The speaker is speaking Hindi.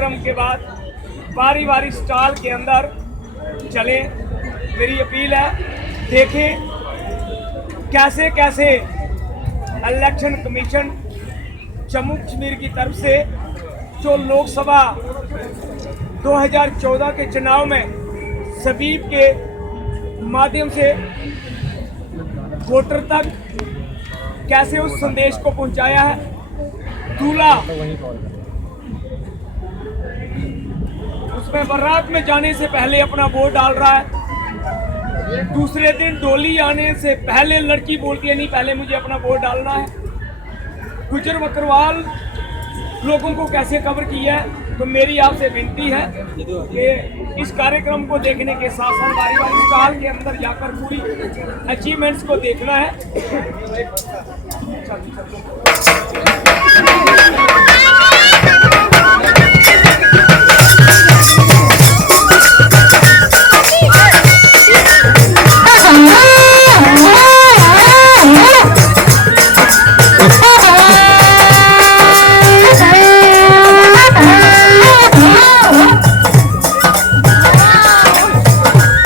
कार्यक्रम के बाद बारी बारी स्टॉल के अंदर चले। मेरी अपील है, देखें कैसे कैसे इलेक्शन कमीशन जम्मू कश्मीर की तरफ से जो लोकसभा 2014 के चुनाव में स्वीप के माध्यम से वोटर तक कैसे उस संदेश को पहुंचाया है। दूल्हा उसमें बारात में जाने से पहले अपना वोट डाल रहा है, दूसरे दिन डोली आने से पहले लड़की बोलती है नहीं पहले मुझे अपना वोट डालना है। गुजर बकरवाल लोगों को कैसे कवर किया है। तो मेरी आपसे विनती है कि इस कार्यक्रम को देखने के साथ साथ बारी बारी स्टॉल के अंदर जाकर पूरी अचीवमेंट्स को देखना है।